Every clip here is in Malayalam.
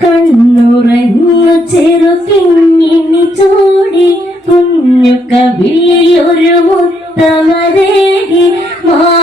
കണ്ണുറങ്ങു ചെറു കിങ്ങിനി ചോടി കുഞ്ഞു കവിളിലൊരു മുത്തമരേടി മാ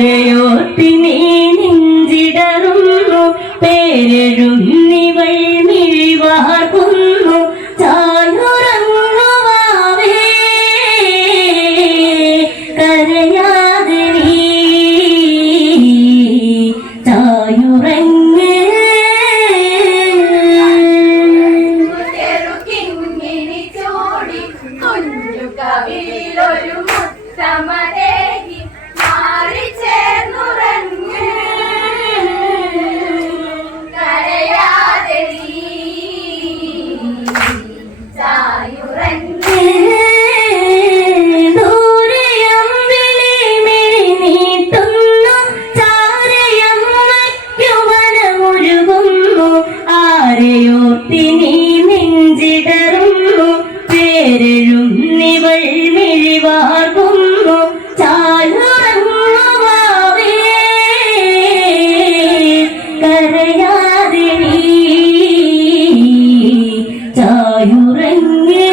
പേരയോർത്തി നീ നെഞ്ചിടറുന്നു പേരെഴുന്നു വാഴ്കുന്നു ചാലുറങ്ങുവാവേ കരയാതെ നീ ചായുറങ്ങേ.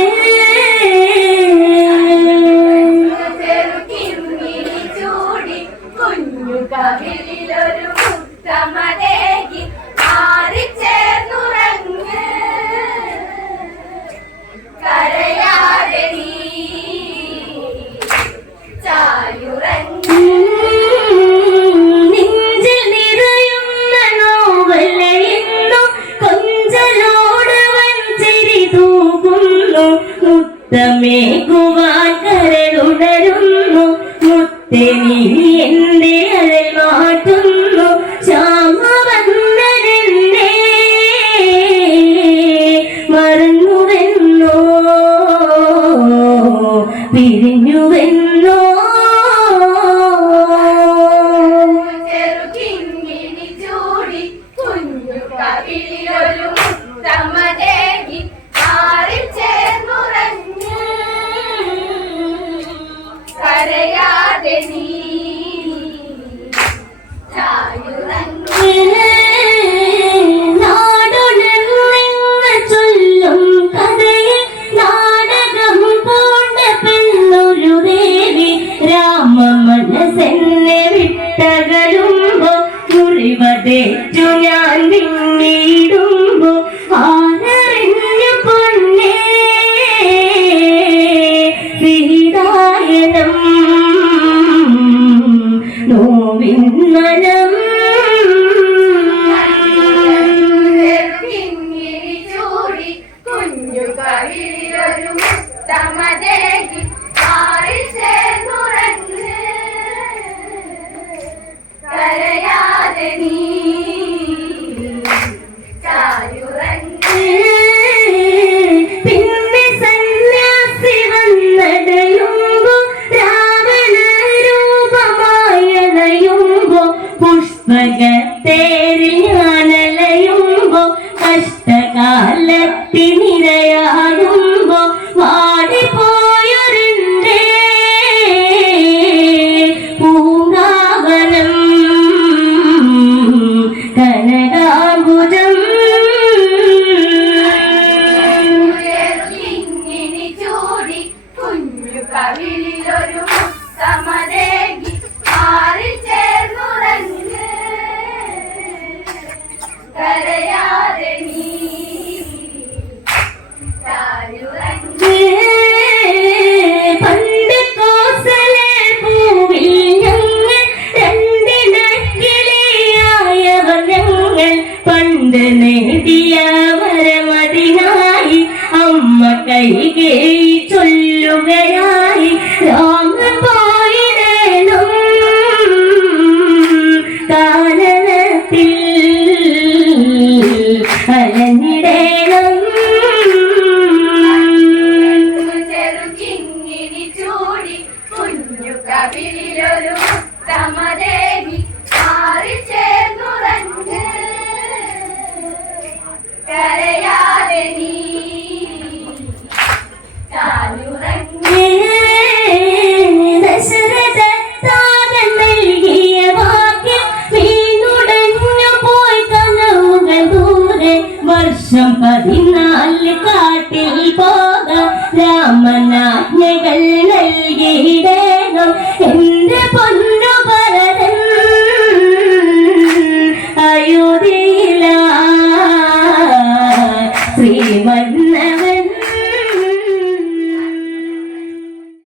对你。എന്നെ വിട്ടകലുമ്പോ മുറിവതേറ്റു ഞാൻ പിന്നീടുമ്പോ ആരറിഞ്ഞു പൊന്നേ. നോവിന്നല ಮುತ್ತೆ കവിളിലൊരു ഉത്തമദേവി മാറിച്ചേർന്നുറങ്ങ് കരയാതെ നീ വർഷം പതിനാല് കാട്ടി